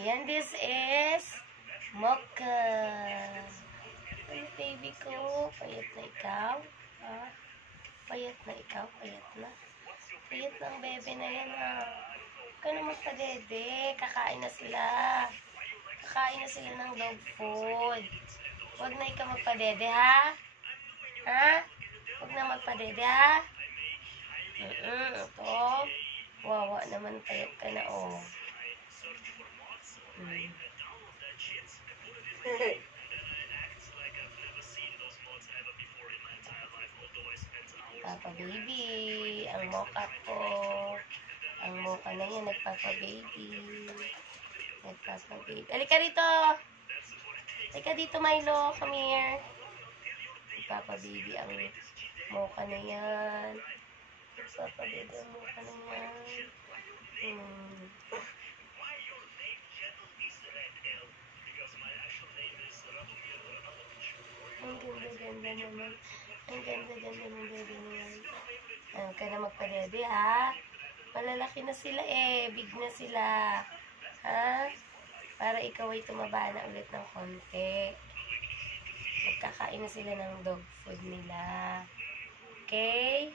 Ayan, this is Mocha. Ay, baby ko. Payat na ikaw. Ha? Payat na ikaw. Payat na. Payat na ang bebe na yan, ha. Huwag ka na magpadede. Kakain na sila. Kakain na sila ng dog food. Huwag na ikaw magpadede, ha? Ha? Huwag na magpadede, ha? Ito. Wawa naman, payat ka na, oh. Papa baby, ang mocha ko. Ang mocha na yan, nagpapa baby. Nagpapa baby. Halika dito. Halika dito, Milo. Come here. Nagpapa baby ang mocha na yan. Nagpapa baby ang mocha na yan. Ang ganda-ganda naman. Ang ganda-ganda ng bebe naman. Huwag ka na magpadede, ha? Malalaki na sila eh. Big na sila. Ha? Para ikaw ay tumaba na ulit ng konti. Magkakain na sila ng dog food nila. Okay?